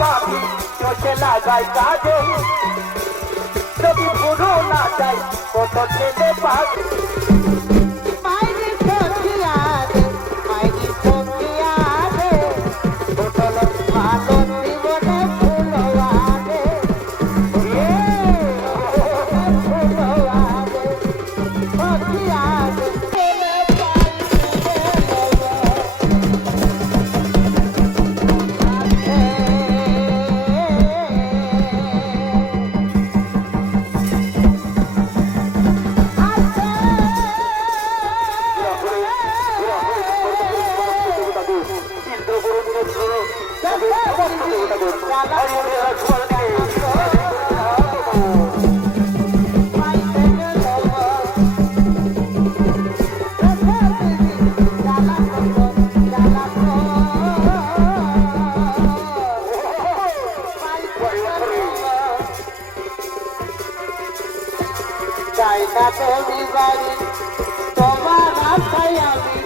পাখি চোখে লাগায় কাজে। যদি ভুলো না যাই কত ছেলে পাখি আমি বাড়ি। তোমার আশায় আমি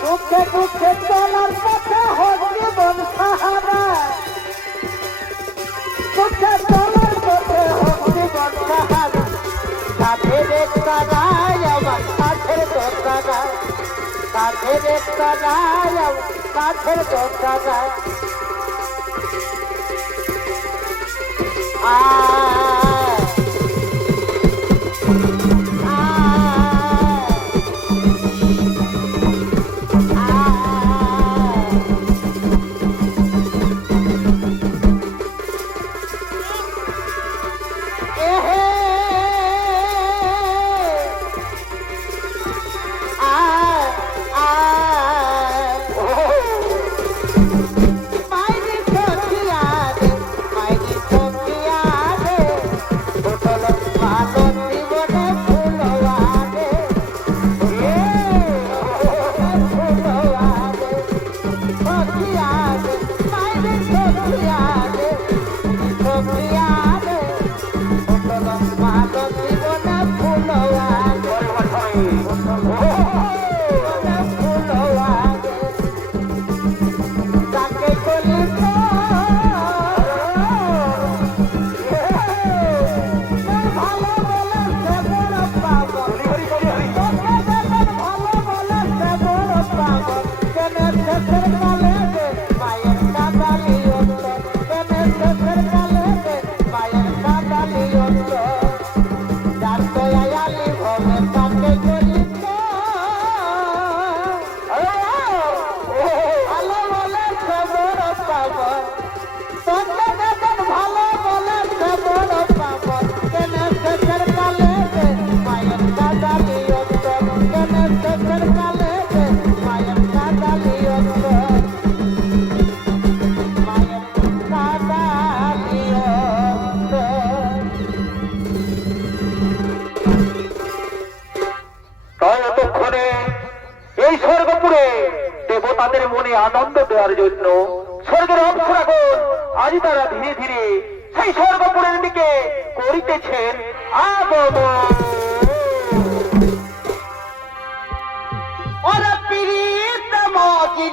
দুঃখে দুঃখে চলার পথে হোক জীবন সাহারা দুঃখে চলার পথে হোক জীবন সাহারা কাঠের একটা রায় আমার কাঠের দোষা রায় কাঠের একটা রায় আমার কাঠের দোষা রায় আ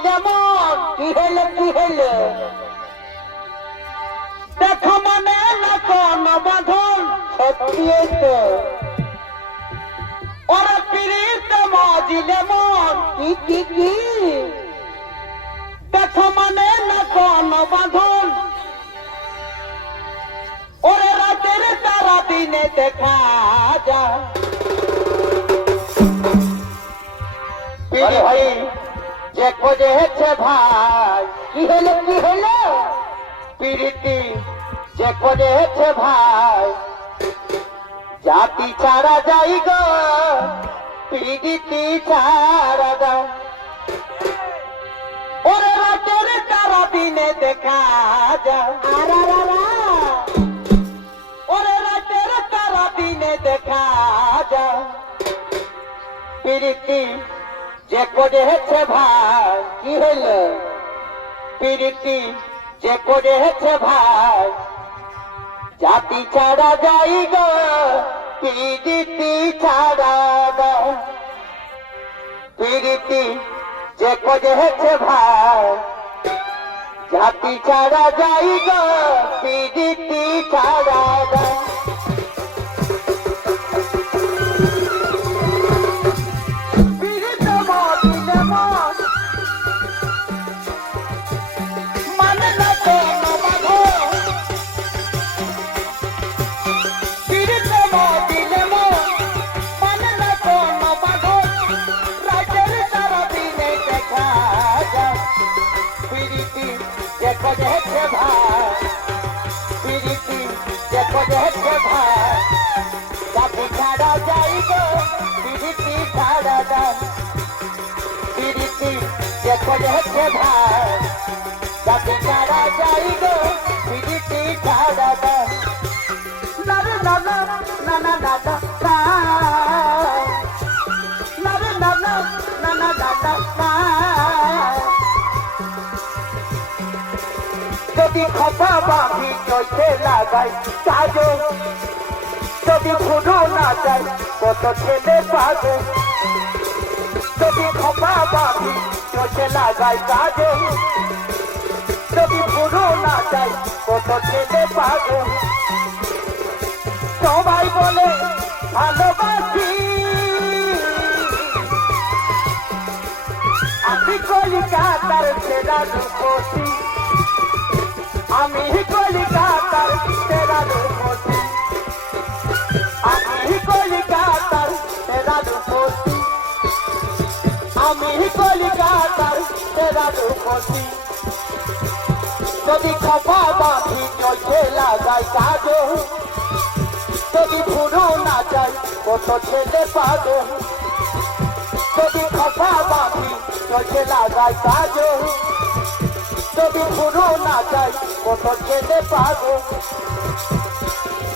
যেমন কি হেলে কি দেখো মানে না সত্যি ওরা পীড়িত কি দেখো মানে না কোন ওরে রাতের তারা দিনে দেখা যা ভাই যে করেছে ভাই, কি হলো কি হলো? প্রীতি যে করেছে ভাই, জাতি ছাড়া যাই গো, প্রীতি ছাড়া যাই। ওরে রাতের তারা দিনে দেখা যায়। ওরে রাতের তারা দিনে দেখা যায়। প্রীতি যে করেছে ভাই, কি হইল? প্রীতি, যে করেছে ভাই, জাতি ছাড়া যাই গো, প্রীতি ছাড়া দাও প্রীতি, যে করেছে ভাই, জাতি ছাড়া যাই গো, প্রীতি ছাড়া দাও দাম পিরিতি দেখো হচ্ছে ভাই যাতে ছাড়া যাই গো পিরিতি ছাড়া দাম নারে নানা নানা দাদা নারে নানা যদি ভুলো না যায় কত ছেলে পাগল যদি খপা বাঁধি, চোখে লাগাই কাজো যদি ভুলো না যায় কত ছেলে পাবে? সবাই বলে, ভালোবাসি। আমি কলিকাতার সেরা রূপসী। আমি কলিকাতার সেরা রূপসী। আমি কলিকাতার সেরা রূপসী। আমি কলিকাতার সেরা রূপসী যদি খপা বাঁধি চোখে লাগাই কাজো যদি ভুরু না যায় কত ছেলে পাগল যদি খপা বাঁধি চোখে লাগাই কাজো যদি ভুরু না যায় কত ছেলে পাগল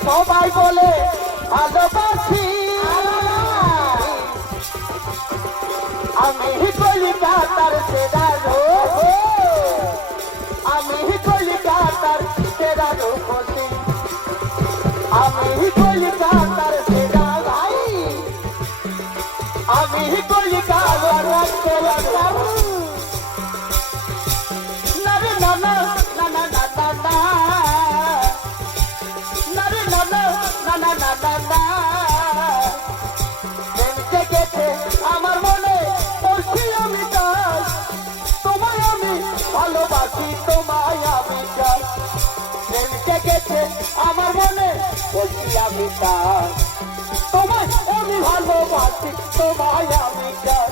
সবাই বলে, ভালোবাসি আমি কলিকাতার সেরা রোগ আমি কলিকাতার সেরা রূপসী আমি কলিকাতার আমি চাই তোমায় আমি ভালোবাসি, তোমায় আমি চাই।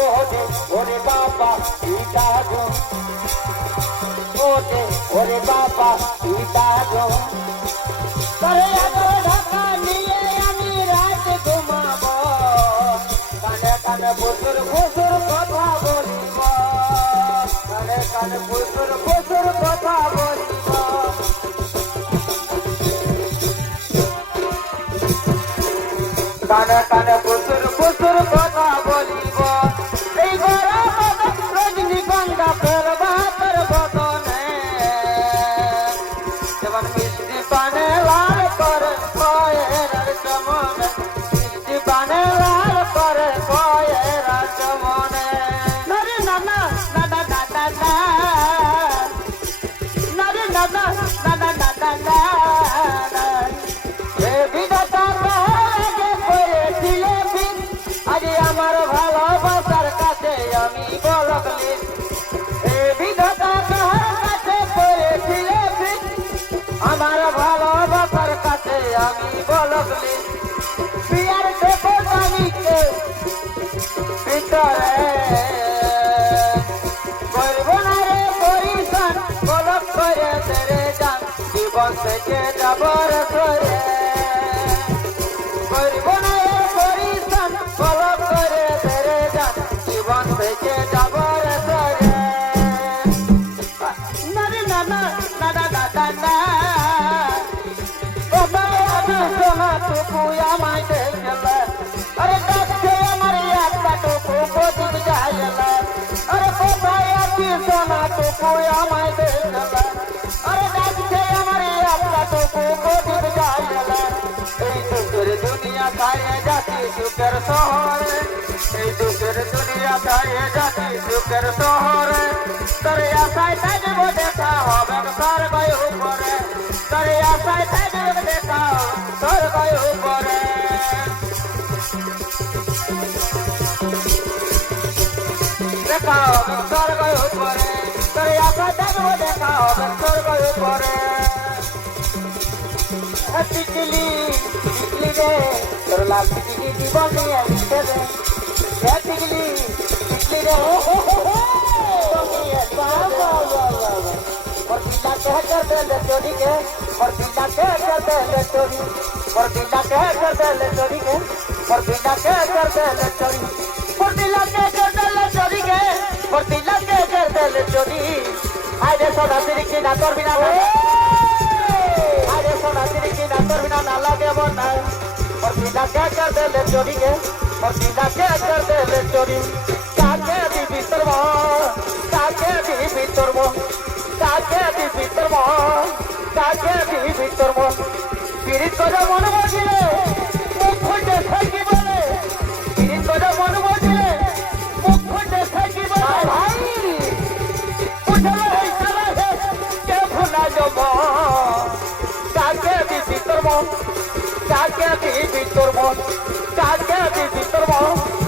ওরে ওরে বাবা ইদারো ওরে ওরে বাবা বসুর কথা বলিব। কথা বলিব। কানে কানে প্রচুর প্রচুর কথা বলি। আমি বলকলি পিয়ার দেব জানিকে ভিতরে আছি সোনা টুকু আমায় দেখলে আরে কাছে আমার একটা টুকু প্রদীপ জ্বাললে এই দুঃখের দুনিয়া খাইয়ে যাচ্ছি সুখের শহরে। এই দুঃখের দুনিয়া খাইয়ে যাচ্ছি সুখের শহরে। তোর আশায় থাকব দেখা হবে স্বর্গ উপরে। তোর আশায় থাকব দেখা স্বর্গ উপরে। দেখা হবে স্বর্গ উপরে তোর আশায় থাকবো দেখা হবে স্বর্গ উপরে টিকলি টিকলি রে তোর লাল টিকলি জীবন নিয়ে আসতে রে এ টিকলি টিকলি রে ও হো হো হো বাবা বাবা বাবা और दिला कह कर दे ले चोरी के और दिला कह कर दे ले चोरी और दिला कह कर दे ले चोरी के और दिला कह कर दे ले चोरी और दिला कह कर दे ले चोरी के করতে লাগে গেল চুরি আরে সোনা সিরি কি না করবি না আরে সোনা সিরি কি না করবি না না লাগে না। করতে লাগে গেল চুরি গে। করতে লাগে গেল চুরি কাকে দিবি তোর কাকে দিবি তোর কাকে দিবি তোর কাকে দিবি তোর পিরিত করে মন বসিলে কাকে দিবি তোর মন কাকে দিবি তোর মন।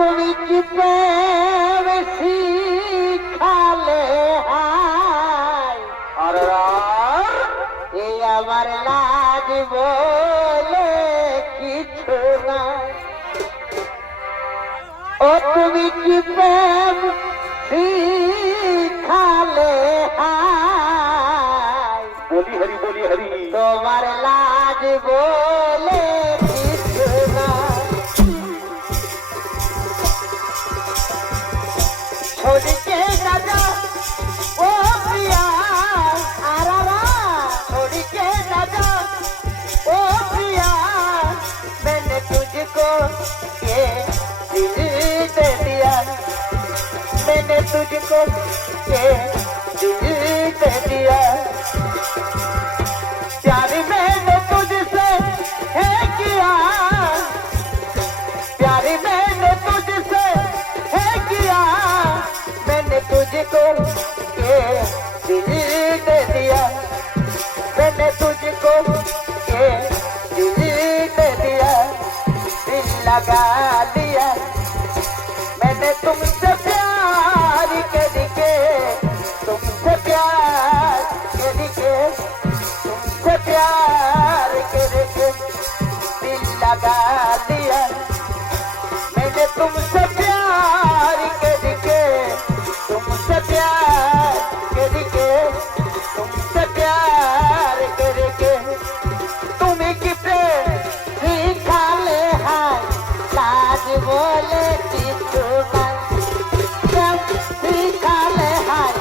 তুমি কি প্রেম শিখালে আর আমার লাজ বলে কিছু নাই। ও তুমি কি প্রেম শিখালে বলি হরি বলি হরি। তোমার লাজ বলে ये दिल दे दिया मैंने तुझको ये दिल दे दिया लगा लिया मैंने तुमसे प्यार के दिखे, तुमसे प्यार के दिखे, तुमसे प्यार के दिखे। दिल लगा लिया मैंने तुमसे प्यार বলে কিছু নাই শিখালে হায়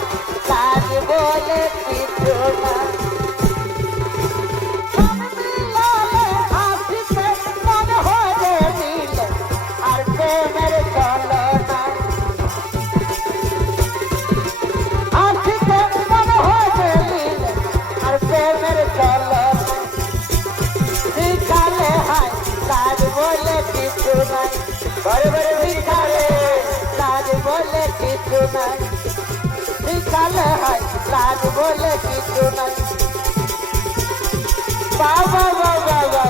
লাজ বলে কিছু নাই বারে বারে শিখালে লাজ বলে কিছু নাই শিখালে হয় লাজ বলে কিছু নাই বাবা বাবা বাবা